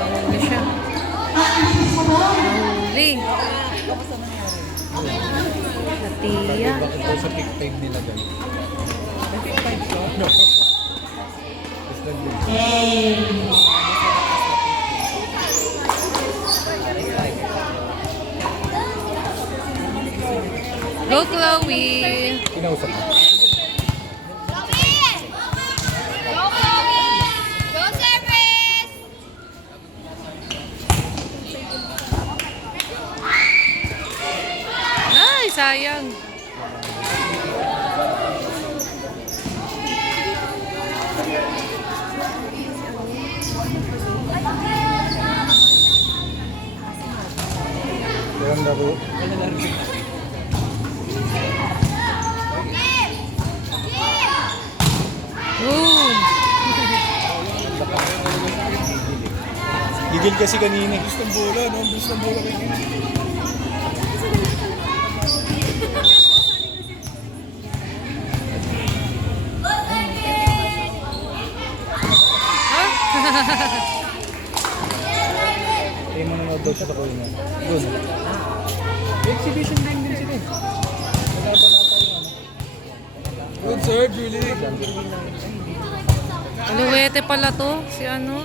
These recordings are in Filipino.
Nahuli siya. Nahuli. Natiya. Bakit daw sa pick time nila ganun? Pick time ko? No. Is that good? Go, Chloe! Kinausap mo. Ay, sayang. Walang laro. Boom! Gigil kasi kanina. Gusto ng bola, no? Gusto ng bola kanina. Kaya mo nanood daw siya sa kuya niya. Doon. Exhibition din sila eh. Nalaban na tayo ano. Good sir, Julie. Aluwete pala to. Si ano?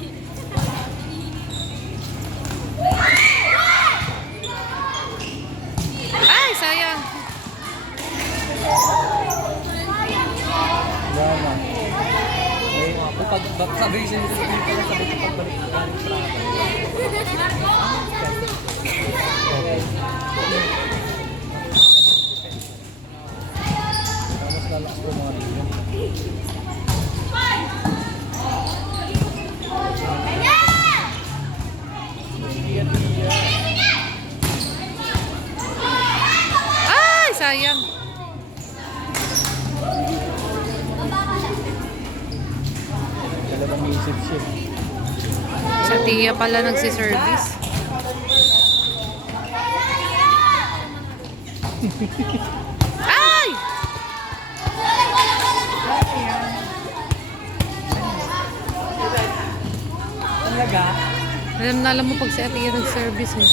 Ay, sayang. Drama. Sabi siya dito sa dito, sabi ko pagbalik ng Okay. Mas lalakas po mga nila. Ay, sayang. Talagang isip siya. Sa tiya pala nagsiservice. Ay! Talaga? Alam na alam mo pag sa tiya nag-service eh.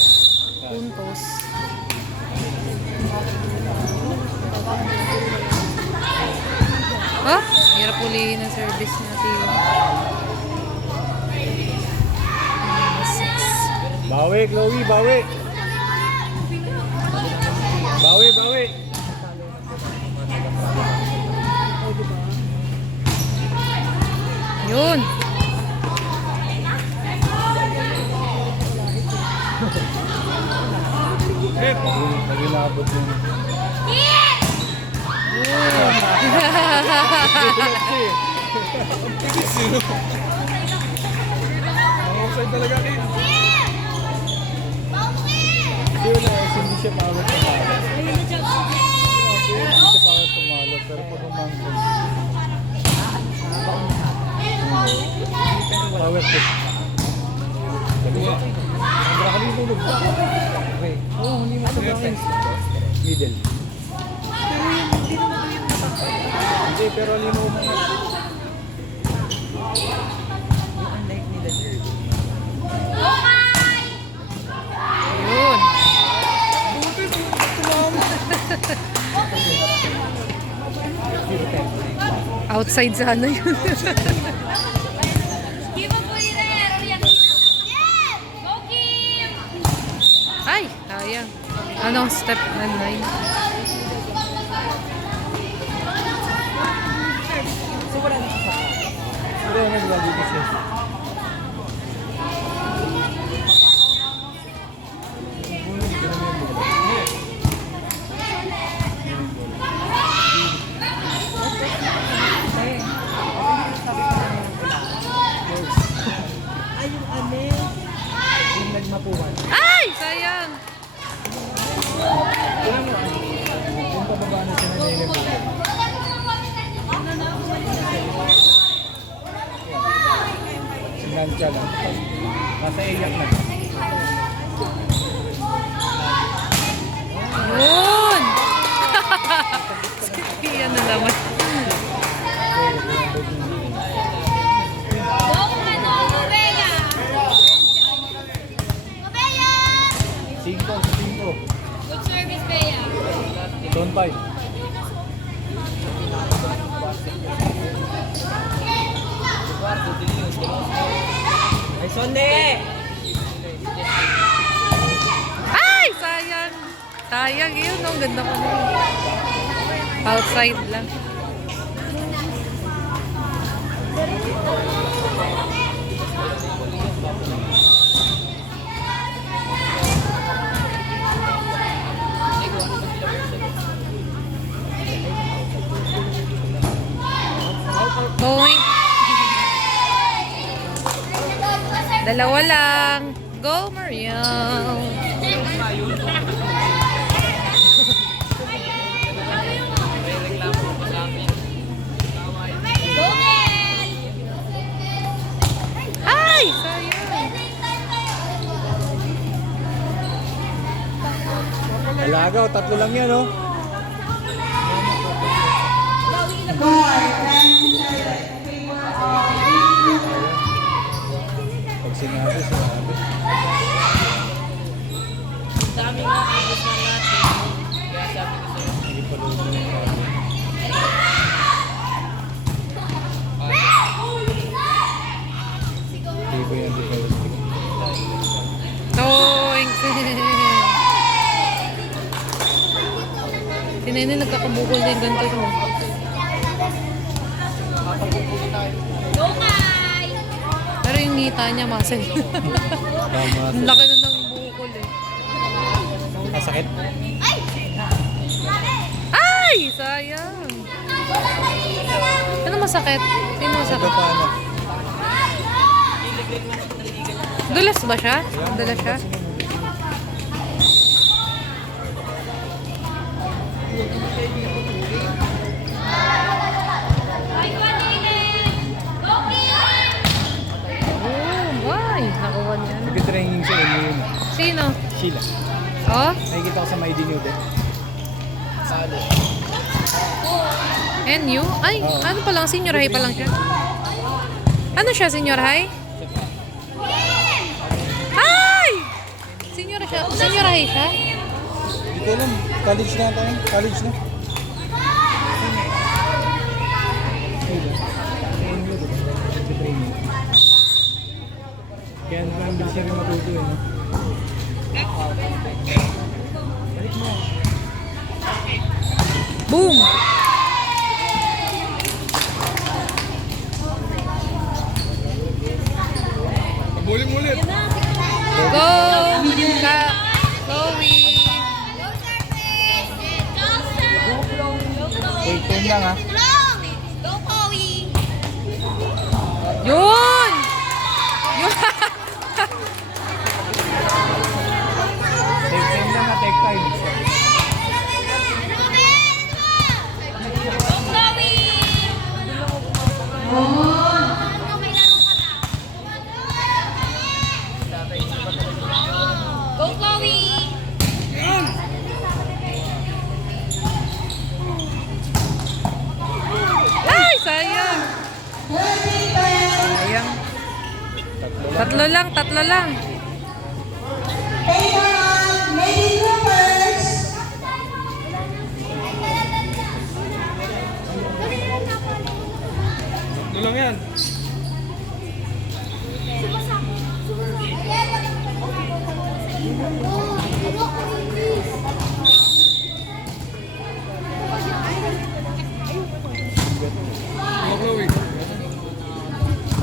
Puntos. Ha? Hirap ulihin ang service natin. Bawi, Chloe, bawi. Bawi, bawi. Yun. Naginabot yung... Offside talaga rin. Hindi siya pawag pumalot. Hindi siya pawag pumalot. Pero pag umangkot. Pawag po. Nagdra kami tulog. Oo, hindi mo sabahin. Middle. Hindi, pero lino mo nga. Unlike nila Jerry. Yun. Outside sana yun. Ay, sayang. Anong step na 9? So wala na siya. Pero nagbago kasi. Ay, yung ane. Yung nagmapuan. Ay, sayang. Yung pababa na siya na nilimutan. Sinantya lang. Nasa iyak na. Yun. Yan na naman. 1.5. Ay, Sonde! Ay! Sayang! Sayang yun, no? Ang ganda ko na. Outside lang. Going. Dalawa lang. Go, Mariam. Ay! Sayang. Alagaw, 3 lang yan, oh. Pag sinabi, sinabi. Dami nga ayos na natin. Kaya sabi ko sa'yo. Hindi pa doon na yung Hindi ba yan, di ba? Going. Si Nene nagkakabukol din ganito no. Pero yung ngita niya masay. Tama. Ang laki na ng bukol eh. Masakit? Ay! Sayang. Ano masakit? Sino Ito masakit? pa, ano? Dulas ba siya? Dulas siya? Oh, ay! Nakuha niya. Nag-training sa inyo yun. Sino? Sheila. Oh? Nakikita ko sa may dinude. Salo. NU? Ay, ano pa lang? Senior high pa lang siya. Ano siya? Senior high? Ay! Senior siya. Senior high siya? Hindi ko alam. College na tayo. College na. Sa inyo, diba? Sa training. Kaya naman bilis siya rin matuto eh. No? Balik mo. Boom! Pabuling ulit. Go! Ka! Chloe! Wait, 10 lang ha. Yun! Yun! Take 10 lang ha. Take time. Go, Chloe! Ay! Sayang! Sayang. Tatlo lang, tatlo lang. Ito lang yan.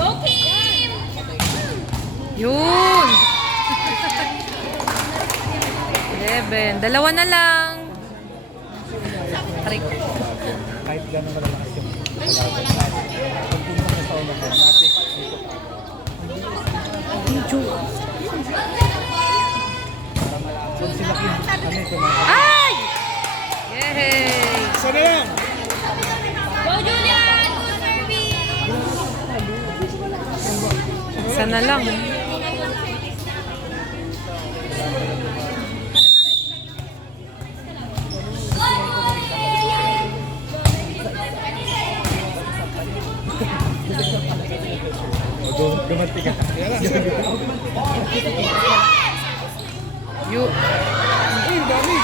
Go, Kim! Yun! 11. Dalawa na lang. Trick. Kahit gano'n kalalakas yung kalaban. Pag pumunta ka sa ulo ko, matik. Kung sila kin, ano ito mga Ay! Yay! Isa na lang! Go, Julian! Go, service! Isa na lang. Dumanti ka. You. Ay, dami!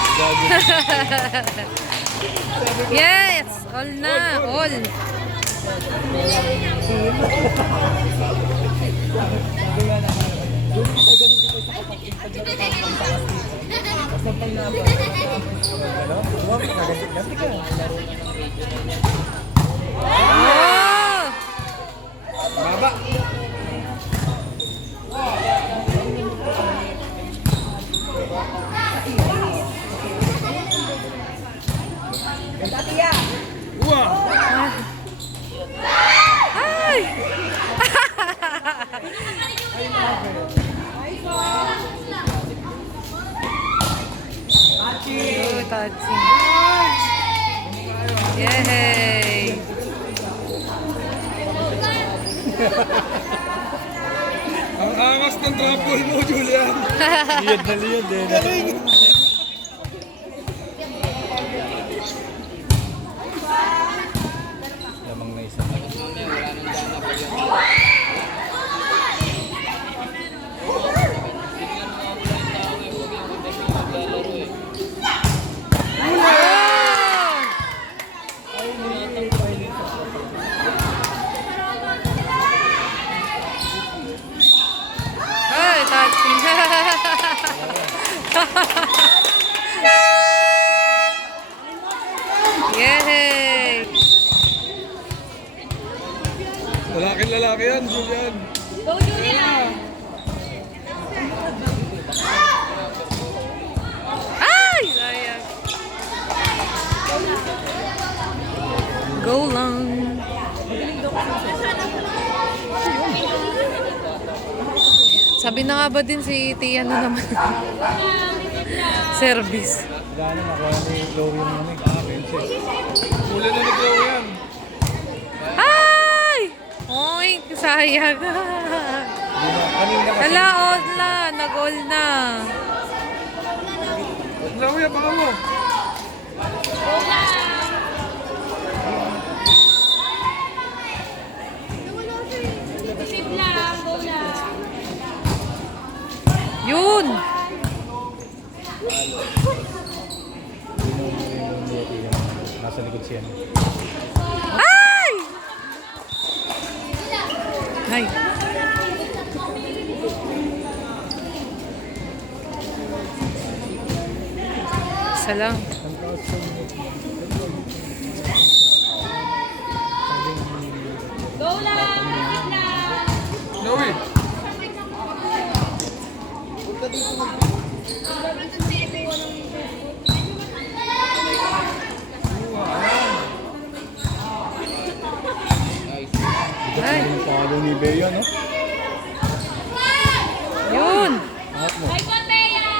Yes! All na! All! Ano? Huwag ka ganti ka. Oh! Baba. Tatiya! Wow! Ay! Oh, touching. Yay! Ang angas ng trample mo, Julian. Liyad na liyad eh. Galing! Lamang na isa. Ay, touching. Yay! Lalaki yan, Julian. Go, Julian! Ay! Sayang. Go lang. Sabi na nga ba din si Tia na naman? Service. Wala na, nakuha ni Chloe yung manig. Mula na ni Chloe yan. Ay! Oy, sayang. Kanina kasi. Ala, all na. Nag-all na. Chloe, baka mo. Go lang! Sip lang, go lang. Yun! Nasa likod siya. Ay! Ay. Isa lang. Go lang! Sip lang! Chloe! Ay. Yung palo ni Bea, no? Yun! Angat mo. Ay, Conteya!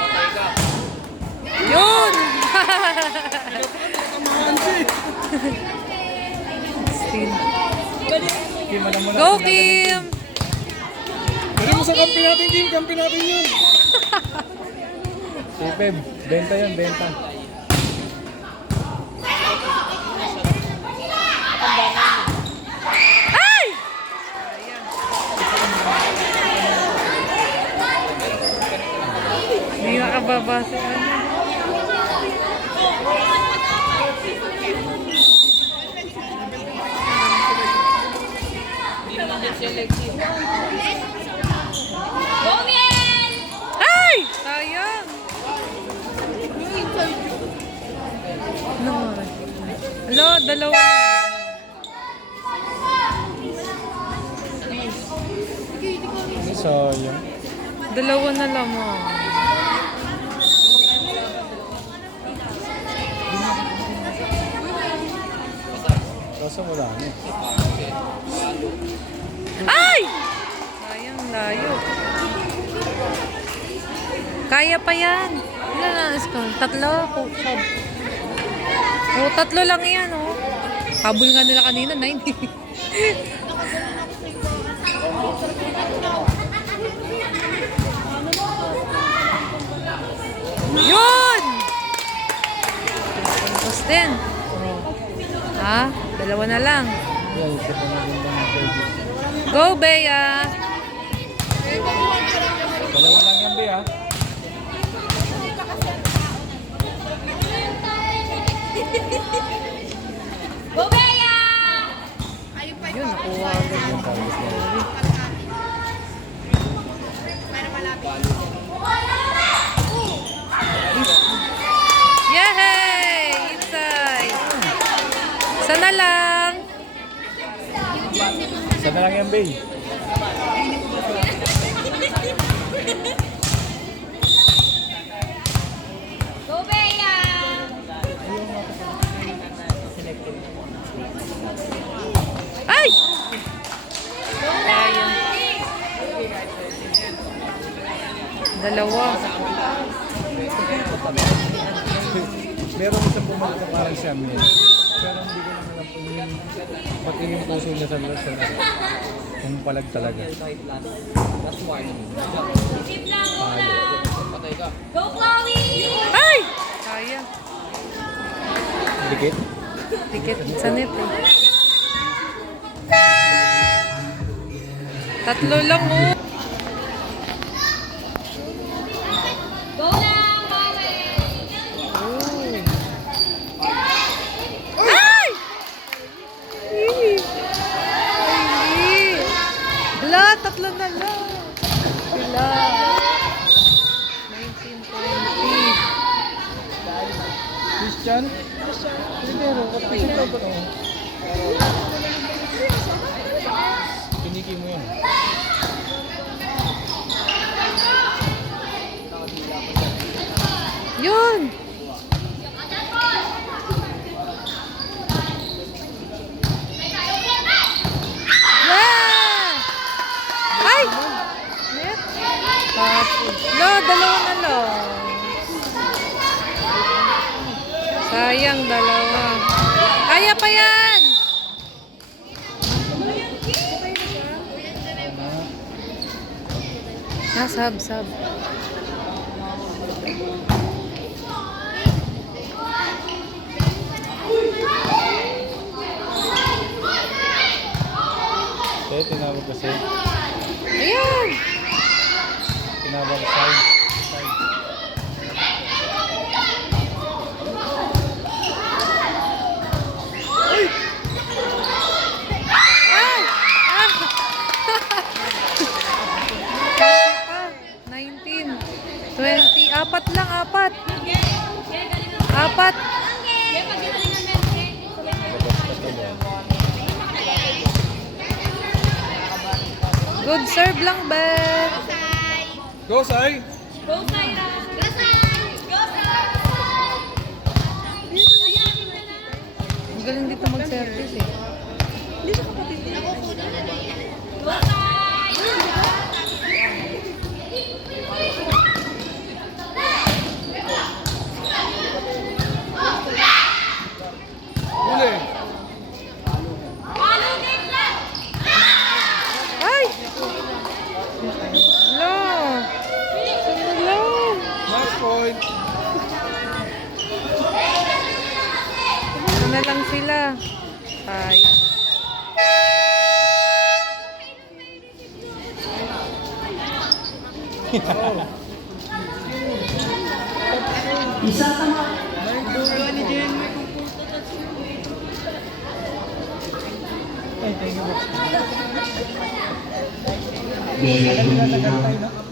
Yun! Still. Kim, alam mo na. Go, Kim! Dali mo sa kampi natin, Kim. Kampi natin yun. Si Peb. Benta yan, benta. Ay! Hindi nakababa si ano. Go, Miel! Ay! Sayang! Ano nga? Hello, dalawa na. Sayang. Dalawa na lamang. Kaso wala na eh. Ay! Sayang, layo. Kaya pa yan. Ilan na ko? Tatlo? Oh, tatlo lang yan, oh. Habol nga nila kanina, 90. Yun! Tapos din. Ah, dalawa na lang. Yan, isip na maganda ng service. Go, Bea! Dalawa lang yan, Bea. Go, Bea! Yun, nakuha agad yung Yay! Inside! Sana lang! Saan na lang yan, Bay? Go, Bea! Ay! Go, Bea! Dalawa. Meron isang pumunta parang siya, May. Pero hindi ko lang alam kung yung pati yung puso niya sa kung palag talaga. Isip lang, go lang! Go, Chloe! Ay! Sayang. Dikit? Ticket sa net eh. Tatlo lang oh. Go lang, Chloe! Ay! Ay! Ay! Hala, tatlo na lang. Sila. 1920. Christian? Hindi meron. Christian daw ba ito? Piniki mo yan. Yun! Yeah! Ay! Net? No, dalawa na lang. Sayang, dalawa. Kaya pa yan! Sab. Eh, tinawag kasi. Ayan! Tinawag side. Ay! Ah! 19, 20, apat lang, apat. Apat. Good serve lang, Bet. Go, Sai! Go, Syra! Go, Syra! Ang galing dito mag-service eh. Go, Sy! Uli! Follow them lang! Ay! Wala. Wala. Last point! Ano na lang sila. Ay.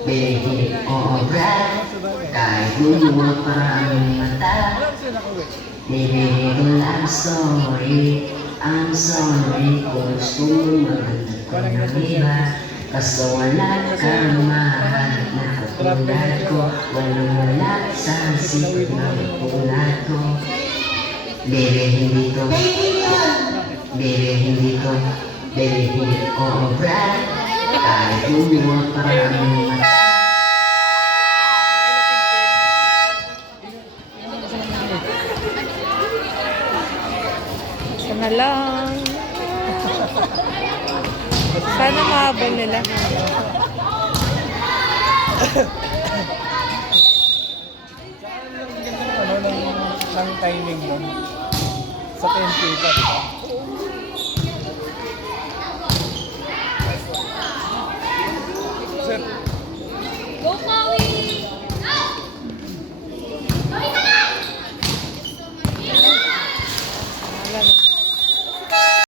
Bili obra, kahit lumuwa pa ang mata. Bili lang sorry, I'm sorry kung gusto mo maganda ko ng iba. Kaso wala kang mahal na katulad ko, walang wala sa sipag ng pulat ko. Bili hindi ko obra, kahit lumuwa pa ang mata. Sana lang. Sana mahabol nila. Ano ng timing mo? Sa 10K pa, diba?